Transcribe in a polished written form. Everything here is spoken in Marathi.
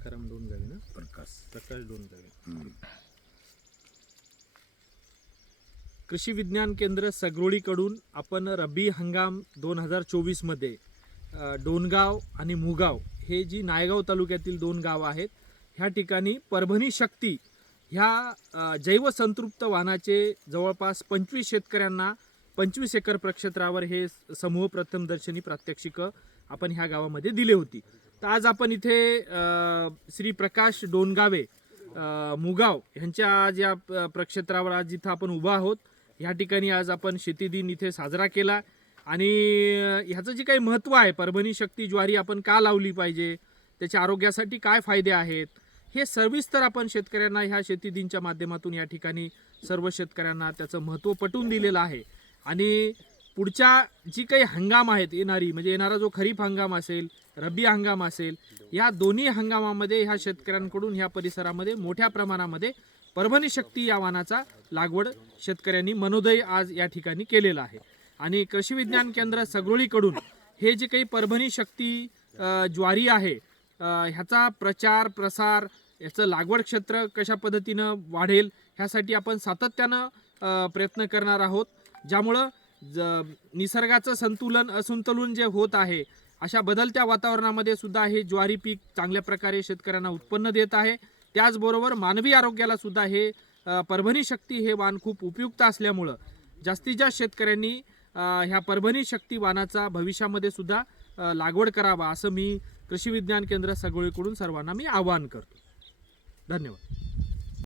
सखाराम डोणगावे ना, प्रकाश डोणगावे. कृषी विज्ञान केंद्र सगरोळीकडून आपण रब्बी हंगाम 2024 मध्ये डोणगाव आणि मुगाव हे जी नायगाव तालुक्यातील 2 गावं आहेत, ह्या ठिकाणी परभणी शक्ती ह्या जैवसंतृप्त वाहनाचे जवळपास 25 शेतकऱ्यांना 25 एकर प्रक्षेत्रावर हे समूह प्रथमदर्शनी प्रात्यक्षिक आपण ह्या गावामध्ये दिले होती. तर आज आपण इथे श्री प्रकाश डोणगावे मुगाव ह्यांच्या आज या प्रक्षेत्रावर आज जिथं आपण उभा आहोत, ह्या ठिकाणी आज आपण शेती दिन इथे साजरा केला. आणि ह्याचं जे काही महत्त्व आहे, परभणी शक्ती ज्वारी आपण का लावली पाहिजे, त्याच्या आरोग्यासाठी काय फायदे आहेत, हे सविस्तर आपण शेतकऱ्यांना ह्या शेती दिनच्या माध्यमातून या ठिकाणी सर्व शेतकऱ्यांना त्याचं महत्त्व पटवून दिलेलं आहे. आणि पुढच्या जी काही हंगाम आहेत येणारी, म्हणजे येणारा जो खरीप हंगाम असेल, रब्बी हंगाम असेल, या दोन्ही हंगामामध्ये ह्या शेतकऱ्यांकडून ह्या परिसरामध्ये मोठ्या प्रमाणामध्ये परभणी शक्ती या वाहनाचा लागवड शेतकऱ्यांनी मनोदय आज या ठिकाणी केलेला आहे. आणि कृषी विज्ञान केंद्र सगरोळीकडून हे जे काही परभणी शक्ती ज्वारी आहे, ह्याचा प्रचार प्रसार, याचं लागवड क्षेत्र कशा पद्धतीनं वाढेल ह्यासाठी आपण सातत्यानं प्रयत्न करणार आहोत. ज्यामुळं निसर्गाचं असंतुलन जे होत आहे, अशा बदलत्या वातावरणामध्ये सुद्धा हे ज्वारी पीक चांगल्या प्रकारे शेतकऱ्यांना उत्पन्न देत आहे. त्याचबरोबर मानवी आरोग्याला सुद्धा हे परभणी शक्ती हे वाण खूप उपयुक्त असल्यामुळं जास्तीत जास्त शेतकऱ्यांनी ह्या परभणी शक्ती वाणाचा भविष्यामध्ये सुद्धा लागवड करावा, असं मी कृषी विज्ञान केंद्र सगरोळीकडून सर्वांना मी आवाहन करतो. धन्यवाद.